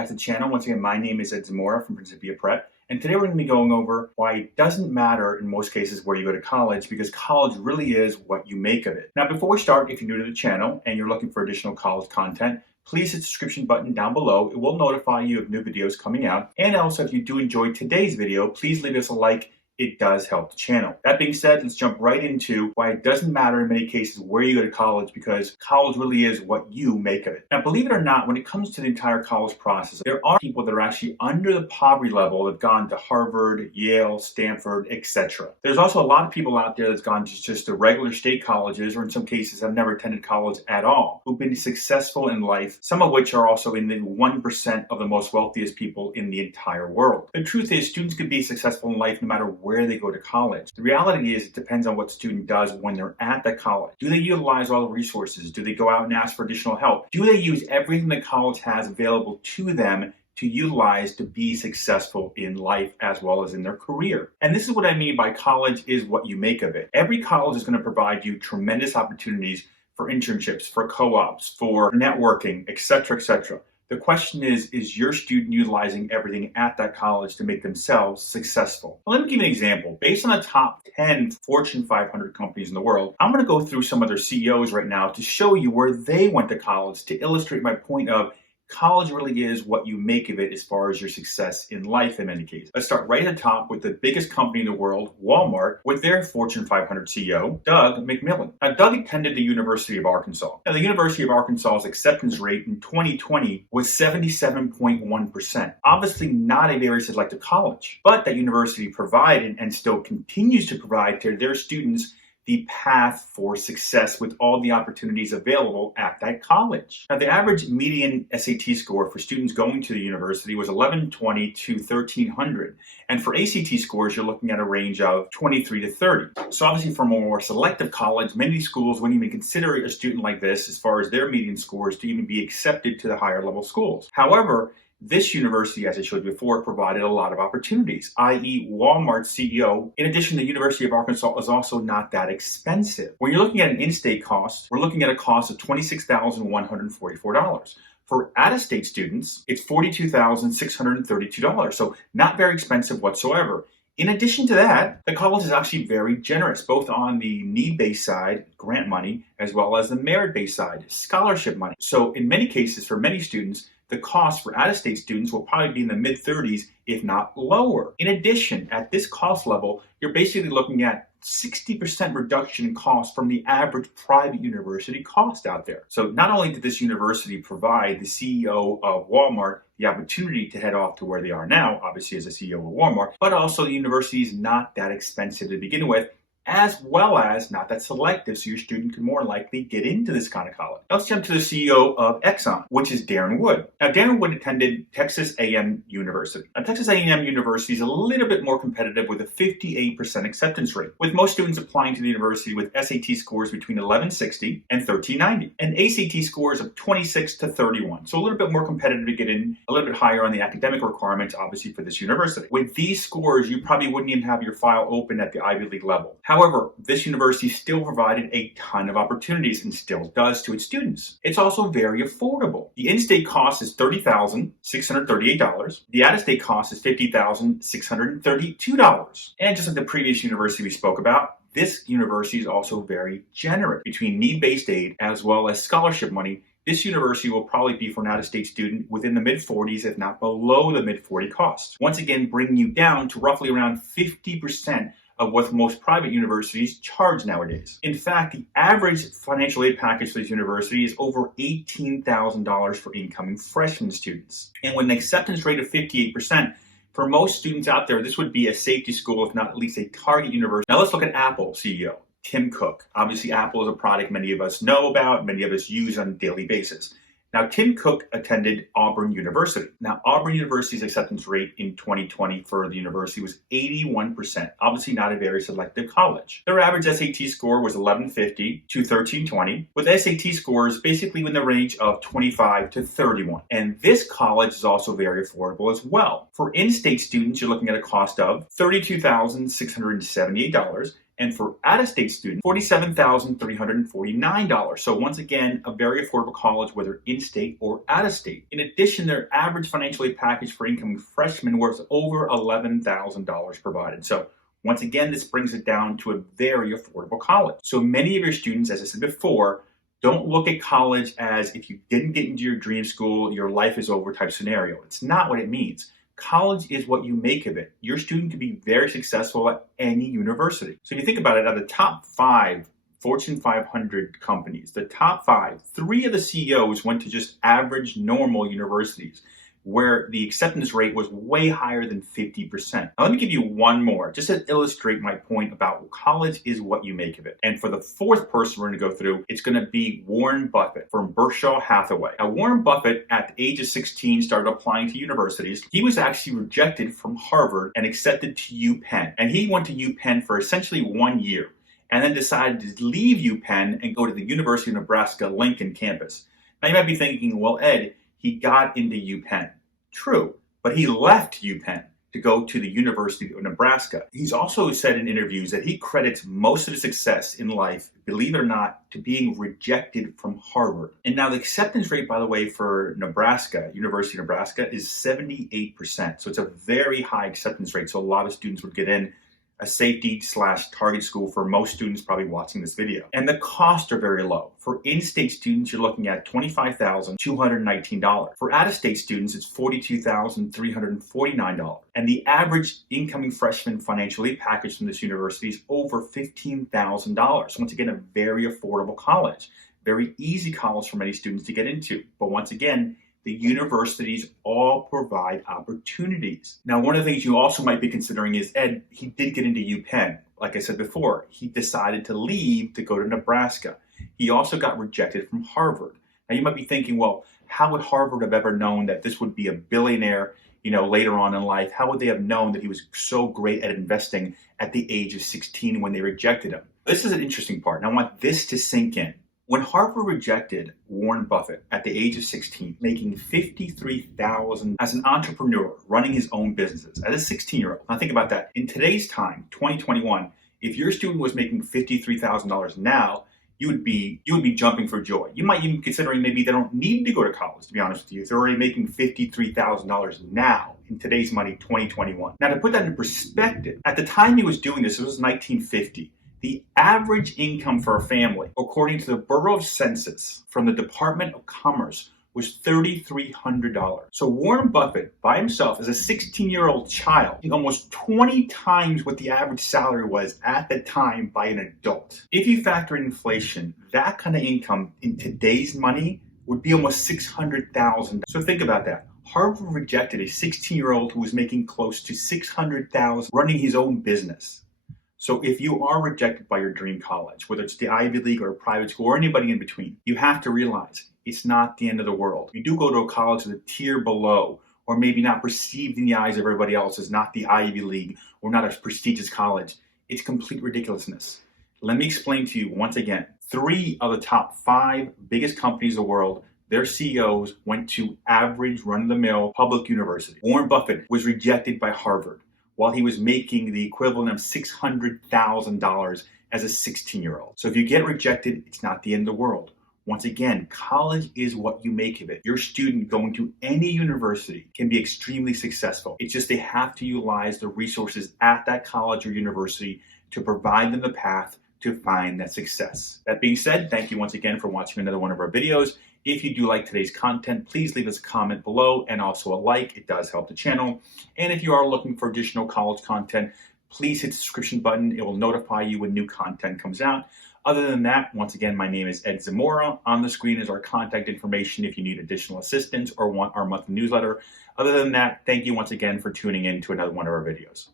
back to the channel. Once again, my name is Zamora from Principia Prep, and today we're going to be going over why it doesn't matter in most cases where you go to college, because college really is what you make of it. Now, before we start, if you're new to the channel and you're looking for additional college content, please hit the subscription button down below. It will notify you of new videos coming out. And also, if you do enjoy today's video, please leave us a like. It does help the channel. That being said, let's jump right into why it doesn't matter in many cases where you go to college, because college really is what you make of it. Now, believe it or not, when it comes to the entire college process, there are people that are actually under the poverty level that have gone to Harvard, Yale, Stanford, etc. There's also a lot of people out there that's gone to just the regular state colleges, or in some cases have never attended college at all, who've been successful in life, some of which are also in the 1% of the most wealthiest people in the entire world. The truth is, students can be successful in life no matter where they go to college. The reality is it depends on what the student does when they're at the college. Do they utilize all the resources? Do they go out and ask for additional help? Do they use everything that college has available to them to utilize to be successful in life as well as in their career? And this is what I mean by college is what you make of it. Every college is going to provide you tremendous opportunities for internships, for co-ops, for networking, etc., etc. The question is your student utilizing everything at that college to make themselves successful? Well, let me give you an example. Based on the top 10 Fortune 500 companies in the world, I'm going to go through some of their CEOs right now to show you where they went to college, to illustrate my point of college really is what you make of it as far as your success in life in many cases. Let's start right at the top with the biggest company in the world, Walmart, with their Fortune 500 CEO, Doug McMillon. Now, Doug attended the University of Arkansas. Now, the University of Arkansas's acceptance rate in 2020 was 77.1%. Obviously not a very selective college, but that university provided and still continues to provide to their students the path for success with all the opportunities available at that college. Now, the average median SAT score for students going to the university was 1120 to 1300. And for ACT scores, you're looking at a range of 23 to 30. So obviously for a more selective college, many schools wouldn't even consider a student like this as far as their median scores to even be accepted to the higher level schools. However, this university, as I showed you before, provided a lot of opportunities, i.e. Walmart's CEO. In addition, the University of Arkansas is also not that expensive. When you're looking at an in-state cost, we're looking at a cost of $26,144. For out-of-state students, it's $42,632, so not very expensive whatsoever. In addition to that, the college is actually very generous, both on the need-based side, grant money, as well as the merit-based side, scholarship money. So in many cases, for many students, the cost for out-of-state students will probably be in the mid-30s, if not lower. In addition, at this cost level, you're basically looking at 60% reduction in cost from the average private university cost out there. So not only did this university provide the CEO of Walmart the opportunity to head off to where they are now, obviously as a CEO of Walmart, but also the university is not that expensive to begin with, as well as not that selective, so your student can more likely get into this kind of college. Let's jump to the CEO of Exxon, which is Darren Wood. Now, Darren Wood attended Texas A&M University. Now, Texas A&M University is a little bit more competitive with a 58% acceptance rate, with most students applying to the university with SAT scores between 1160 and 1390, and ACT scores of 26 to 31. So a little bit more competitive to get in, a little bit higher on the academic requirements, obviously, for this university. With these scores, you probably wouldn't even have your file open at the Ivy League level. However, this university still provided a ton of opportunities and still does to its students. It's also very affordable. The in-state cost is $30,638. The out-of-state cost is $50,632. And just like the previous university we spoke about, this university is also very generous between need-based aid as well as scholarship money. This university will probably be for an out-of-state student within the mid-40s, if not below the mid-40 cost. Once again, bringing you down to roughly around 50% of what most private universities charge nowadays. In fact, the average financial aid package for this university is over $18,000 for incoming freshman students. And with an acceptance rate of 58%, for most students out there, this would be a safety school, if not at least a target university. Now let's look at Apple CEO, Tim Cook. Obviously, Apple is a product many of us know about, many of us use on a daily basis. Now, Tim Cook attended Auburn University. Now, Auburn University's acceptance rate in 2020 for the university was 81%. Obviously not a very selective college. Their average SAT score was 1150 to 1320, with SAT scores basically in the range of 25 to 31. And this college is also very affordable as well. For in-state students, you're looking at a cost of $32,678. And for out-of-state students, $47,349. So once again, a very affordable college, whether in-state or out-of-state. In addition, their average financial aid package for incoming freshmen was over $11,000 provided. So once again, this brings it down to a very affordable college. So many of your students, as I said before, don't look at college as if you didn't get into your dream school, your life is over type scenario. It's not what it means. College is what you make of it. Your student can be very successful at any university. So if you think about it, out of the top 5 Fortune 500 companies, the top 5, 3 of the CEOs went to just average, normal universities, where the acceptance rate was way higher than 50%. Now, let me give you one more, just to illustrate my point about college is what you make of it. And for the 4th person we're going to go through, it's going to be Warren Buffett from Berkshire Hathaway. Now, Warren Buffett, at the age of 16, started applying to universities. He was actually rejected from Harvard and accepted to UPenn. And he went to UPenn for essentially 1 year, and then decided to leave UPenn and go to the University of Nebraska Lincoln campus. Now, you might be thinking, well, Ed, he got into UPenn. True, but he left UPenn to go to the University of Nebraska. He's also said in interviews that he credits most of his success in life, believe it or not, to being rejected from Harvard. And now the acceptance rate, by the way, for Nebraska, University of Nebraska, is 78%. So it's a very high acceptance rate. So a lot of students would get in, a safety/target school for most students probably watching this video. And the costs are very low. For in-state students, you're looking at $25,219. For out-of-state students, it's $42,349. And the average incoming freshman financial aid package from this university is over $15,000. So once again, a very affordable college. Very easy college for many students to get into. But once again, the universities all provide opportunities. Now, one of the things you also might be considering is, Ed, he did get into UPenn. Like I said before, he decided to leave to go to Nebraska. He also got rejected from Harvard. Now, you might be thinking, well, how would Harvard have ever known that this would be a billionaire, later on in life? How would they have known that he was so great at investing at the age of 16 when they rejected him? This is an interesting part, and I want this to sink in. When Harvard rejected Warren Buffett at the age of 16, making $53,000 as an entrepreneur, running his own businesses, as a 16-year-old. Now think about that. In today's time, 2021, if your student was making $53,000 now, you would be jumping for joy. You might even be considering maybe they don't need to go to college, to be honest with you. They're already making $53,000 now in today's money, 2021. Now to put that in perspective, at the time he was doing this, it was 1950. The average income for a family, according to the Bureau of Census from the Department of Commerce, was $3,300. So Warren Buffett, by himself, as a 16-year-old child, almost 20 times what the average salary was at the time by an adult. If you factor in inflation, that kind of income in today's money would be almost $600,000. So think about that. Harvard rejected a 16-year-old who was making close to $600,000 running his own business. So if you are rejected by your dream college, whether it's the Ivy League or a private school or anybody in between, you have to realize it's not the end of the world. You do go to a college with a tier below, or maybe not perceived in the eyes of everybody else as not the Ivy League or not a prestigious college. It's complete ridiculousness. Let me explain to you once again. 3 of the top 5 biggest companies in the world, their CEOs went to average run-of-the-mill public university. Warren Buffett was rejected by Harvard while he was making the equivalent of $600,000 as a 16-year-old. So if you get rejected, it's not the end of the world. Once again, college is what you make of it. Your student going to any university can be extremely successful. It's just they have to utilize the resources at that college or university to provide them the path to find that success. That being said, thank you once again for watching another one of our videos. If you do like today's content, please leave us a comment below and also a like. It does help the channel. And if you are looking for additional college content, please hit the subscription button. It will notify you when new content comes out. Other than that, once again, my name is Ed Zamora. On the screen is our contact information if you need additional assistance or want our monthly newsletter. Other than that, thank you once again for tuning in to another one of our videos.